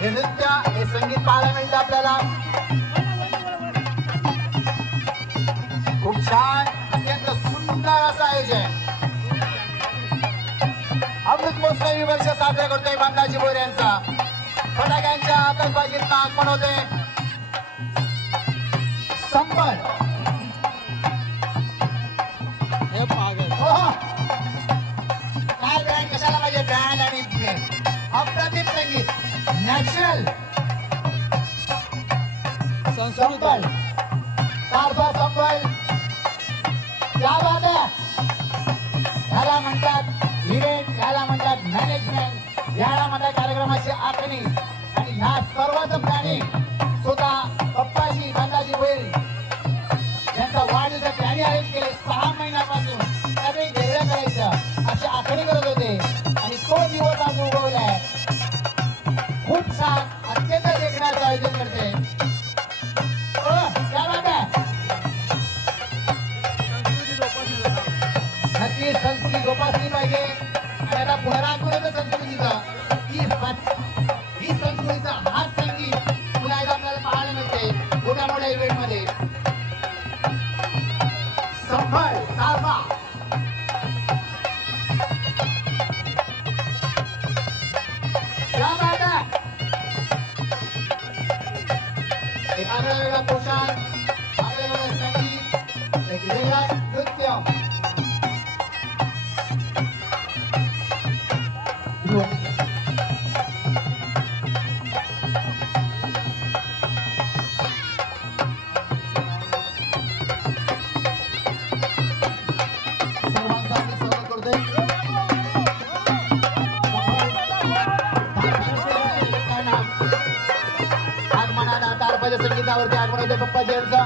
हे नृत्य हे संगीत पाहायला मिळतं आपल्याला. खूप छान अत्यंत सुंदर असं आयोजन. अमृत महोत्सवी वर्ष साजरा करतोय बांधाजी बोर यांचा. फटाक्यांच्या आतषबाजीत आगमन होते. संबळ काय बँड कशाला पाहिजे बँड आणि अप्रतिम संगीत नॅचरल संबळ तारबा संबळ क्या बात आहे. ह्याला म्हणतात इव्हेंट, ह्याला म्हणतात मॅनेजमेंट, ह्याला म्हणतात कार्यक्रमाची आखणी आणि ह्या सर्वांचं प्लॅनिंग स्वतः पप्पाजी बांधाजी भोईर यांचा वाढदिवस त्यांनी अरेंज केले. 6 महिन्यापासून त्याने वेगळं करायचं अशी आखणी करत होते आणि तो दिवस आज उगवलाय. खूप छान अत्यंत देखण्याचं आयोजन करते. नक्की संस्कृती जोपासली पाहिजे आणि आता पुनरागमन संस्कृतीचा ही संस्कृतीचा हा संगीत पुन्हा एकदा आपल्याला पाहायला मिळते मोठ्या मोठ्या इव्हेंट मध्ये. संभळ तारबा एक आगळा वेगळा पोशाख, आगळं वेगळं संगीत, एक वेगळा नृत्य. संगीतावरती आगमन होते पप्पाजी यांचा.